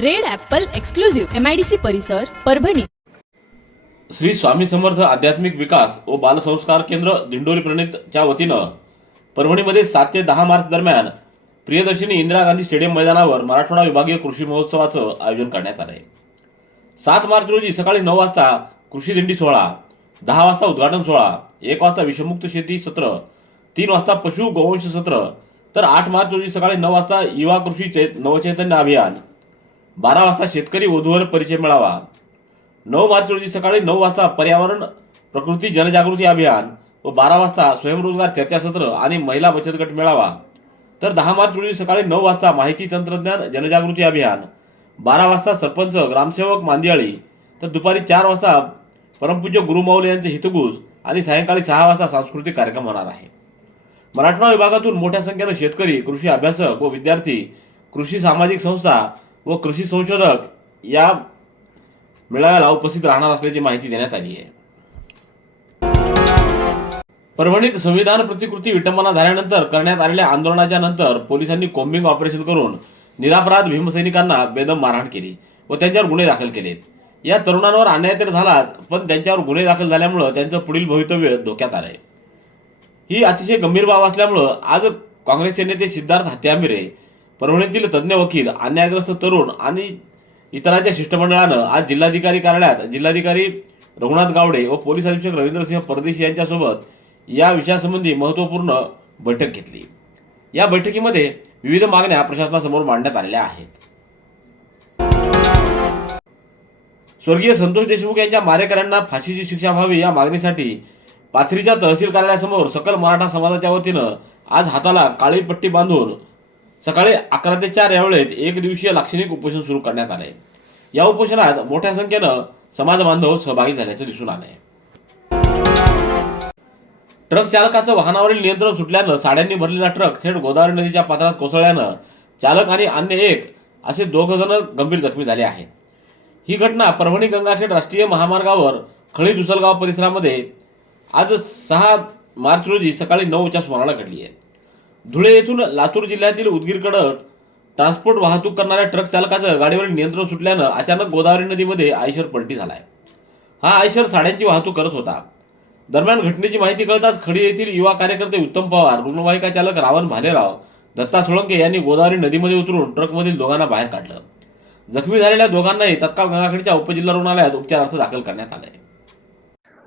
Red apple exclusive MIDC परिसर परभणी. श्री स्वामी समर्थ आध्यात्मिक विकास व बालसंस्कार केंद्र दिंडोरी प्रणितच्या वतीनं परभणीमध्ये सात ते दहा मार्च दरम्यान प्रियदर्शिनी इंदिरा गांधी स्टेडियम मैदानावर मराठवाडा विभागीय कृषी महोत्सवाचं आयोजन करण्यात आलं आहे सात मार्च रोजी सकाळी नऊ वाजता कृषी दिंडी सोहळा दहा वाजता उद्घाटन सोहळा एक वाजता विषमुक्त शेती सत्र तीन वाजता पशु गोवंश सत्र तर आठ मार्च रोजी सकाळी नऊ वाजता युवा कृषी चैत नवचैतन्य अभियान बारा वाजता शेतकरी वधूवर परिचय मिळावा. नऊ मार्च रोजी सकाळी नऊ वाजता पर्यावरण प्रकृती जनजागृती अभियान व बारा वाजता स्वयंरोजगार चर्चासत्र आणि महिला बचत गट मेळावा. तर दहा मार्च रोजी सकाळी नऊ वाजता माहिती तंत्रज्ञान जनजागृती अभियान बारा वाजता सरपंच ग्रामसेवक मांदियाळी तर दुपारी चार वाजता परमपूज्य गुरुमाऊल यांचे हितगुज आणि सायंकाळी सहा वाजता सांस्कृतिक कार्यक्रम होणार आहे. मराठवाडा विभागातून मोठ्या संख्येनं शेतकरी कृषी अभ्यासक व विद्यार्थी कृषी सामाजिक संस्था व कृषी संशोधक या मेळाव्याला उपस्थित राहणार असल्याची माहिती देण्यात आली आहे. परभणीत संविधान प्रतिकृती विटंबना झाल्यानंतर करण्यात आलेल्या आंदोलनाच्या नंतर पोलिसांनी कोम्बिंग ऑपरेशन करून निरापराध भीमसैनिकांना बेदम मारहाण केली व त्यांच्यावर गुन्हे दाखल केलेत. या तरुणांवर अन्याय तर झालाच पण त्यांच्यावर गुन्हे दाखल झाल्यामुळं त्यांचं पुढील भवितव्य धोक्यात आलंय. ही अतिशय गंभीर बाब असल्यामुळं आज काँग्रेसचे नेते सिद्धार्थ हत्यामिरे परभणीतील तज्ज्ञ वकील अन्यायग्रस्त तरुण आणि इतरांच्या शिष्टमंडळानं आज जिल्हाधिकारी कार्यालयात जिल्हाधिकारी रघुनाथ गावडे व पोलीस अधीक्षक रवींद्रसिंह परदेशी यांच्यासोबत या विषयासंबंधी महत्त्वपूर्ण बैठक घेतली. या बैठकीमध्ये विविध मागण्या प्रशासनासमोर मांडण्यात आलेल्या आहेत. स्वर्गीय संतोष देशमुख यांच्या मारेकऱ्यांना फाशीची शिक्षा व्हावी या मागणीसाठी पाथरीच्या तहसील कार्यालयासमोर सकल मराठा समाजाच्या वतीनं आज हाताला काळी पट्टी बांधून सकाळी अकरा ते चार या वेळेत एक दिवसीय लाक्षणिक उपोषण सुरू करण्यात आले या उपोषणात मोठ्या संख्येनं समाज बांधव सहभागी झाल्याचं दिसून आलंय. ट्रक चालकाचं वाहनावरील नियंत्रण सुटल्यानं साड्यांनी भरलेला ट्रक थेट गोदावरी नदीच्या पात्रात कोसळल्यानं चालक आणि अन्य एक असे दोघ जण गंभीर जखमी झाले आहेत. ही घटना परभणी गंगाखेड राष्ट्रीय महामार्गावर खळी दुसलगाव परिसरामध्ये आज सहा मार्च रोजी सकाळी नऊच्या सुमाराला घडली आहे. धुळे येथून लातूर जिल्ह्यातील उदगीरकडं ट्रान्सपोर्ट वाहतूक करणाऱ्या ट्रक चालकाचं गाडीवरील नियंत्रण सुटल्यानं अचानक गोदावरी नदीमध्ये आयशर पलटी झालाय. हा आयशर साड्यांची वाहतूक करत होता. दरम्यान घटनेची माहिती कळताच खडी येथील युवा कार्यकर्ते उत्तम पवार रुग्णवाहिका चालक रावण भालेराव दत्ता सोळंके यांनी गोदावरी नदीमध्ये उतरून ट्रकमधील दोघांना बाहेर काढलं. जखमी झालेल्या दोघांनाही तत्काळ गंगाखेडच्या उपजिल्हा रुग्णालयात उपचारार्थ दाखल करण्यात आले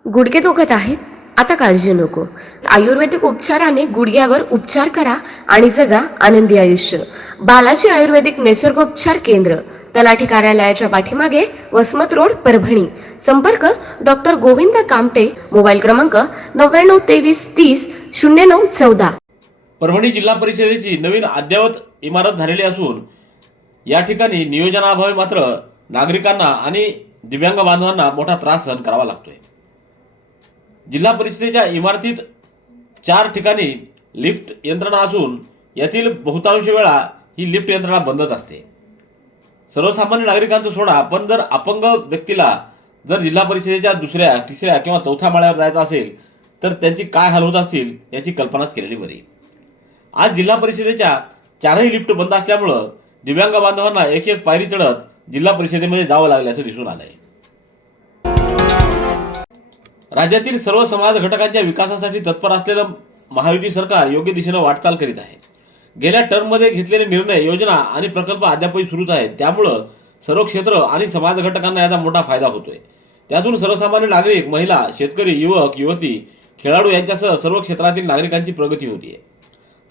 गुडघे दुखत आहेत? आता काळजी नको. आयुर्वेदिक उपचाराने गुडघ्यावर उपचार करा आणि जगा आनंदी आयुष्य. बालाजी आयुर्वेदिक निसर्गोपचार केंद्र तलाठी कार्यालयाच्या पाठीमागे वसमत रोड परभणी. संपर्क डॉक्टर गोविंद कामटे मोबाईल क्रमांक नव्याण्णव तेवीस तीस शून्य नऊ चौदा. परभणी जिल्हा परिषदेची नवीन अद्ययावत इमारत झालेली असून या ठिकाणी नियोजनाअभावी मात्र नागरिकांना आणि दिव्यांग बांधवांना मोठा त्रास सहन करावा लागतोय. जिल्हा परिषदेच्या इमारतीत चार ठिकाणी लिफ्ट यंत्रणा असून यातील बहुतांश वेळा ही लिफ्ट यंत्रणा बंदच असते. सर्वसामान्य नागरिकांचं सोडा पण जर अपंग व्यक्तीला जर जिल्हा परिषदेच्या दुसऱ्या तिसऱ्या किंवा चौथ्या माळ्यावर जायचं असेल तर त्यांची काय हाल होत असतील याची कल्पनाच केलेली बरी. आज जिल्हा परिषदेच्या चारही लिफ्ट बंद असल्यामुळं दिव्यांग बांधवांना एक एक पायरी चढत जिल्हा परिषदेमध्ये जावं लागल्याचं दिसून आलं आहे राज्यातील सर्व समाज घटकांच्या विकासासाठी तत्पर असलेलं महायुती सरकार योग्य दिशेनं वाटचाल करीत आहे. गेल्या टर्ममध्ये घेतलेले निर्णय योजना आणि प्रकल्प अद्यापही सुरूच आहेत. त्यामुळं सर्व क्षेत्र आणि समाज घटकांना याचा मोठा फायदा होतोय. त्यातून सर्वसामान्य नागरिक महिला शेतकरी युवक युवती खेळाडू यांच्यासह सर्व क्षेत्रातील नागरिकांची प्रगती होतीये.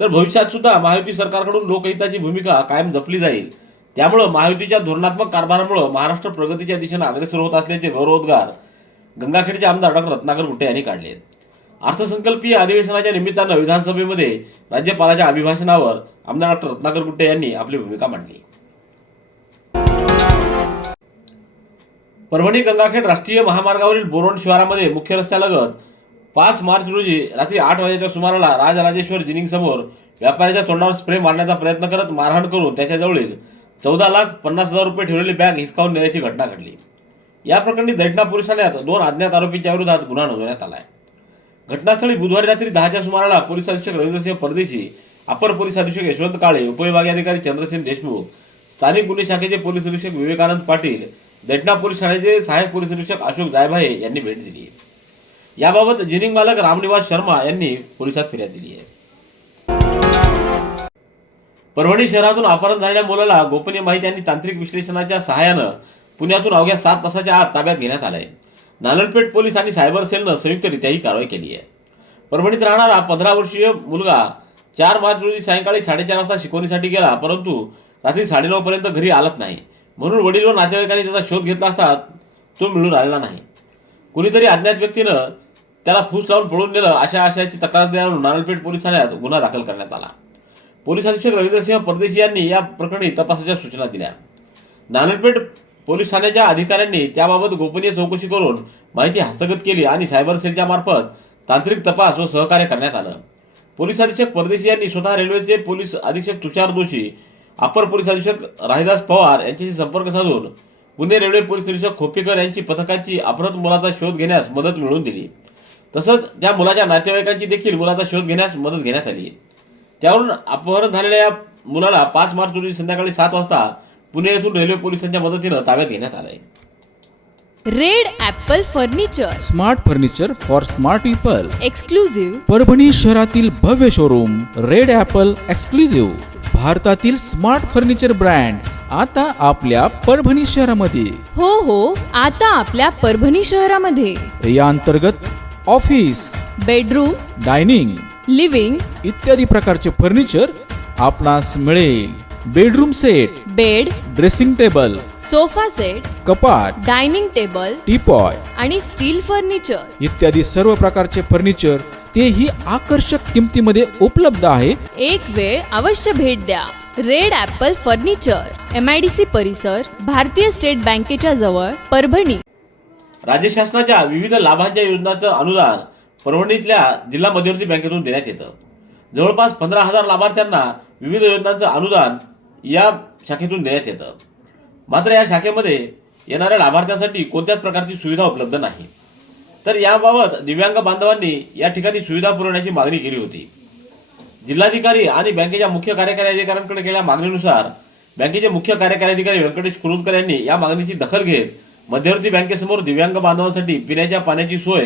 तर भविष्यात सुद्धा महायुती सरकारकडून लोकहिताची भूमिका कायम जपली जाईल. त्यामुळं महायुतीच्या धोरणात्मक कारभारामुळं महाराष्ट्र प्रगतीच्या दिशेनं अग्रेसर होत असल्याचे गौरवोद्गार गंगाखेडचे आमदार डॉक्टर रत्नाकर गुट्टे यांनी काढले आहेत. अर्थसंकल्पीय अधिवेशनाच्या निमित्तानं विधानसभेमध्ये राज्यपालाच्या अभिभाषणावर आमदार डॉक्टर रत्नाकर गुट्टे यांनी आपली भूमिका मांडली. परभणी गंगाखेड राष्ट्रीय महामार्गावरील बोरोंड शिवारामध्ये मुख्य रस्त्यालगत पाच मार्च रोजी रात्री आठ वाजेच्या सुमाराला राजराजेश्वर जिनिंग समोर व्यापाऱ्याच्या तोंडावर स्प्रे मारण्याचा प्रयत्न करत मारहाण करून त्याच्याजवळील चौदा लाख पन्नास हजार रुपये ठेवलेली बॅग हिसकावून नेण्याची घटना घडली. या प्रकरणी दैठणा पोलीस ठाण्यात दोन अज्ञात आरोपींच्या विरोधात गुन्हा नोंदवण्यात आला आहे घटनास्थळी बुधवारी रात्री दहाच्या सुमाराला पोलीस अधीक्षक रवींद्रसिंह परदेशी अपर पोलीस अधीक्षक यशवंत काळे उपविभागीय अधिकारी चंद्रसेन देशमुख स्थानिक गुन्हे शाखेचे पोलीस अधीक्षक विवेकानंद पाटील दैठणा पोलीस ठाण्याचे सहाय्यक पोलीस अधीक्षक अशोक जायभाये यांनी भेट दिली याबाबत जिनिंग मालक रामनिवास शर्मा यांनी पोलिसात फिर्याद दिली आहे. परभणी शहरातून अपहरण झालेल्या मुलाला गोपनीय माहिती आणि तांत्रिक विश्लेषणाच्या सहाय्यानं पुण्यातून अवघ्या सात तासाच्या आत ताब्यात घेण्यात आलंय. नालनपेठ पोलीस आणि सायबर सेलनं संयुक्तरित्या ही कारवाई केली आहे. परभणीत राहणारा पंधरा वर्षीय मुलगा चार मार्च रोजी सायंकाळी साडेचार वाजता शिकवणीसाठी गेला परंतु रात्री साडेनऊपर्यंत घरी आलाच नाही. म्हणून वडील व नातेवाईकांनी त्याचा शोध घेतला असता तो मिळून आलेला नाही. कुणीतरी अज्ञात व्यक्तीनं त्याला फूस लावून पळून नेलं अशा आशयाची तक्रार देण्यावरून नारळपेठ पोलीस ठाण्यात गुन्हा दाखल करण्यात आला. पोलीस अधीक्षक रवींद्रसिंह परदेशी यांनी या प्रकरणी तपासाच्या सूचना दिल्या. नानलपेठ पोलीस ठाण्याच्या अधिकाऱ्यांनी त्याबाबत गोपनीय चौकशी करून माहिती हस्तगत केली आणि सायबर सेलच्या मार्फत तांत्रिक तपास व सहकार्य करण्यात आलं. पोलीस अधीक्षक परदेशी यांनी स्वतः रेल्वेचे पोलीस अधीक्षक तुषार जोशी अपर पोलीस अधीक्षक राहिदास पवार यांच्याशी संपर्क साधून पुणे रेल्वे पोलीस निरीक्षक खोपेकर यांची पथकाची अपहृत मुलाचा शोध घेण्यास मदत मिळवून दिली. तसंच त्या मुलाच्या नातेवाईकांची देखील मुलाचा शोध घेण्यास मदत घेण्यात आली. त्यावरून अपहरण झालेल्या या मुलाला पाच मार्च रोजी संध्याकाळी सात वाजता पुणे येथून रेल्वे पोलिसांच्या मदतीनं ताब्यात घेण्यात आलंय. Red apple furniture. Smart furniture for smart people. Exclusive Parbhani शहरातील भव्य शोरूम रेड ॲपल एक्सक्लुझिव्ह भारतातील स्मार्ट फर्निचर ब्रँड आता आपल्या परभणी शहरामध्ये. हो हो आता आपल्या परभणी शहरामध्ये. या अंतर्गत ऑफिस बेडरूम डायनिंग लिव्हिंग इत्यादी प्रकारचे फर्निचर आपणास मिळेल. Bedroom set bed dressing table sofa set कपाट डायनिंग टेबल टीपॉय आणि स्टील फर्निचर. इत्यादी सर्व प्रकारचे फर्निचर तेही आकर्षक किमतीमध्ये उपलब्ध आहे. एक वेळ अवश्य भेट द्या. Red apple furniture M I D C परिसर भारतीय स्टेट बँकेच्या जवळ परभणी. राज्य शासनाच्या विविध लाभांच्या योजनांचं अनुदान परभणीतल्या जिल्हा मध्यवर्ती बँकेतून देण्यात येतं. जवळपास पंधरा हजार लाभार्थ्यांना विविध योजनांचं अनुदान या शाखेतून देण्यात येतं. मात्र या शाखेमध्ये येणाऱ्या लाभार्थ्यांसाठी कोणत्याच प्रकारची सुविधा उपलब्ध नाही. तर याबाबत दिव्यांग बांधवांनी या ठिकाणी सुविधा पुरवण्याची मागणी केली होती. जिल्हाधिकारी आणि बँकेच्या मुख्य कार्यकारी अधिकाऱ्यांकडे केलेल्या मागणीनुसार बँकेचे मुख्य कार्यकारी अधिकारी व्यंकटेश कुरुंदकर यांनी या मागणीची दखल घेत मध्यवर्ती बँकेसमोर दिव्यांग बांधवांसाठी पिण्याच्या पाण्याची सोय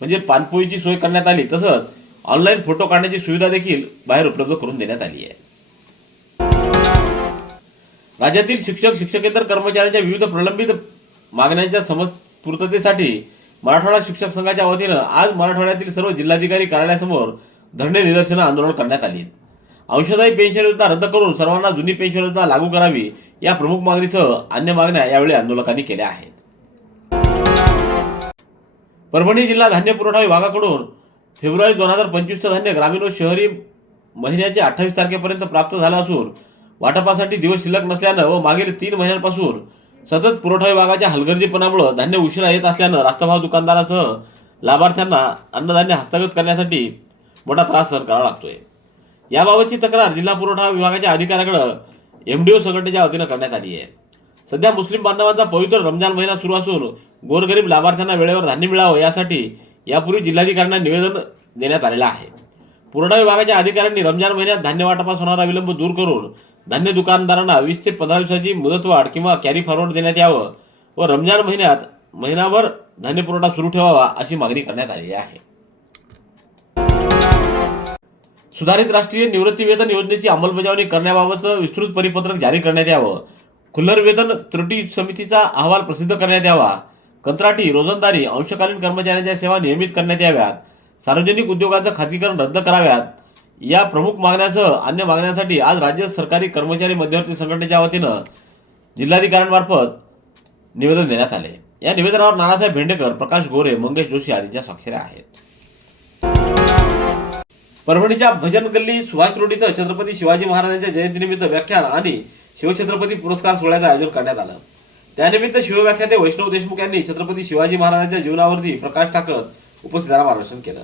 म्हणजे पाणपोईची सोय करण्यात आली तसंच ऑनलाईन फोटो काढण्याची सुविधा देखील बाहेर उपलब्ध करून देण्यात आली आहे. राज्यातील शिक्षक शिक्षकेतर कर्मचाऱ्यांच्या विविध प्रलंबित मागण्यांच्या समज पूर्ततेसाठी मराठवाडा शिक्षक संघाच्या वतीनं आज मराठवाड्यातील सर्व जिल्हाधिकारी कार्यालयासमोर धरणे निदर्शनं आंदोलन करण्यात आली अंशदायी पेन्शन योजना रद्द करून सर्वांना जुनी पेन्शन योजना लागू करावी या प्रमुख मागणीसह अन्य मागण्या यावेळी आंदोलकांनी केल्या आहेत. परभणी जिल्हा धान्य पुरवठा विभागाकडून फेब्रुवारी दोन हजार पंचवीसचं धान्य ग्रामीण व शहरी महिन्याचे अठ्ठावीस तारखेपर्यंत प्राप्त झालं असून वाटपासाठी दिवस शिल्लक नसल्यानं व मागील तीन महिन्यांपासून सतत पुरवठा विभागाच्या हलगर्जीपणामुळे धान्य उशिरा येत असल्यानं रास्ताभाव दुकानदारासह लाभार्थ्यांना अन्नधान्य हस्तगत करण्यासाठी मोठा त्रास सहन करावा लागतोय. याबाबतची तक्रार जिल्हा पुरवठा विभागाच्या अधिकाऱ्याकडे एमडीओ संघटनेच्या वतीनं करण्यात आली आहे. सध्या मुस्लिम बांधवांचा पवित्र रमजान महिना सुरू असून गोरगरीब लाभार्थ्यांना वेळेवर धान्य मिळावं यासाठी यापूर्वी जिल्हाधिकाऱ्यांना निवेदन देण्यात आलेलं आहे. पुरवठा विभागाच्या अधिकाऱ्यांनी रमजान महिन्यात धान्य वाटपास होणारा विलंब दूर करून धान्य दुकानदारांना वीस ते पंधरा दिवसाची मुदतवाढ किंवा कॅरी फॉरवर्ड देण्यात यावं व रमजान महिन्यात महिनाभर धान्य पुरवठा सुरू ठेवावा अशी मागणी करण्यात आलेली आहे. सुधारित राष्ट्रीय निवृत्ती वेतन योजनेची अंमलबजावणी करण्याबाबतचं विस्तृत परिपत्रक जारी करण्यात यावं. खुल्लर वेतन त्रुटी समितीचा अहवाल प्रसिद्ध करण्यात यावा. कंत्राटी रोजंदारी अंशकालीन कर्मचाऱ्यांच्या सेवा नियमित करण्यात याव्यात. सार्वजनिक उद्योगाचं खाजगीकरण रद्द कराव्यात. या प्रमुख मागण्यासह अन्य मागण्यांसाठी आज राज्य सरकारी कर्मचारी मध्यवर्ती संघटनेच्या वतीनं जिल्हाधिकाऱ्यांमार्फत निवेदन देण्यात आले. या निवेदनावर नानासाहेब भेंडेकर प्रकाश गोरे मंगेश जोशी आदींच्या स्वाक्षऱ्या आहेत. परभणीच्या भजन गल्ली सुभाष रोड इथं छत्रपती शिवाजी महाराजांच्या जयंतीनिमित्त व्याख्यान आणि शिवछत्रपती पुरस्कार सोहळ्याचं आयोजन करण्यात आलं. त्यानिमित्त शिवव्याख्याते वैष्णव देशमुख यांनी छत्रपती शिवाजी महाराजांच्या जीवनावरती प्रकाश टाकत उपस्थितांना मार्गदर्शन केलं.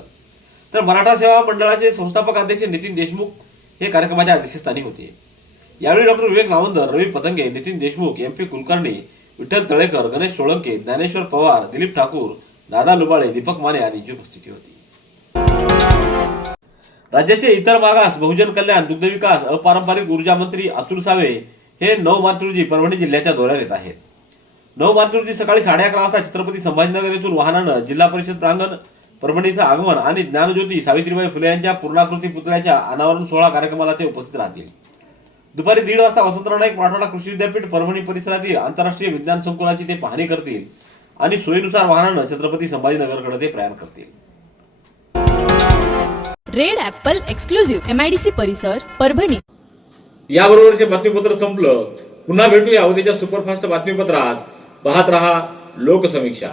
तर मराठा सेवा मंडळाचे संस्थापक अध्यक्ष नितीन देशमुख हे कार्यक्रमाच्या अध्यक्षस्थानी होते. यावेळी doctor Vivek Navandar Ravi Patange Nitin Deshmukh M P Kulkarni Vitthal Talekar Ganesh Solanke Dnyaneshwar Pawar Dilip Thakur Dada Lubale Deepak Mane आदींची उपस्थिती होती. राज्याचे इतर मागास बहुजन कल्याण दुग्ध विकास अपारंपरिक ऊर्जा मंत्री अतुल सावे हे नऊ मार्च रोजी परभणी जिल्ह्याच्या दौऱ्यावर येत आहेत. नऊ मार्च रोजी सकाळी साडे अकरा वाजता छत्रपती संभाजीनगर येथून वाहनानं जिल्हा परिषद प्रांगण परभणी इथं आगमन आणि ज्ञानज्योती सावित्रीबाई फुले यांच्या पूर्णाकृती पुतळ्याच्या अनावरण सोहळा कार्यक्रमाला ते उपस्थित राहतील. दुपारी दीड वाजता वसंतराव नाईक मराठवाडा कृषी विद्यापीठ परभणी परिसरातील आंतरराष्ट्रीय विज्ञान संकुलाची ते पाहणी करतील आणि सोयीनुसार वाहनानं छत्रपती संभाजीनगरकडे ते प्रयाण करतील. Red apple exclusive M I D C परिसर परभणी. याबरोबरचे बातमीपत्र संपलं. पुन्हा भेटूया उद्याच्या सुपरफास्ट बातमीपत्रात. पाहत रहा लोकसमीक्षा.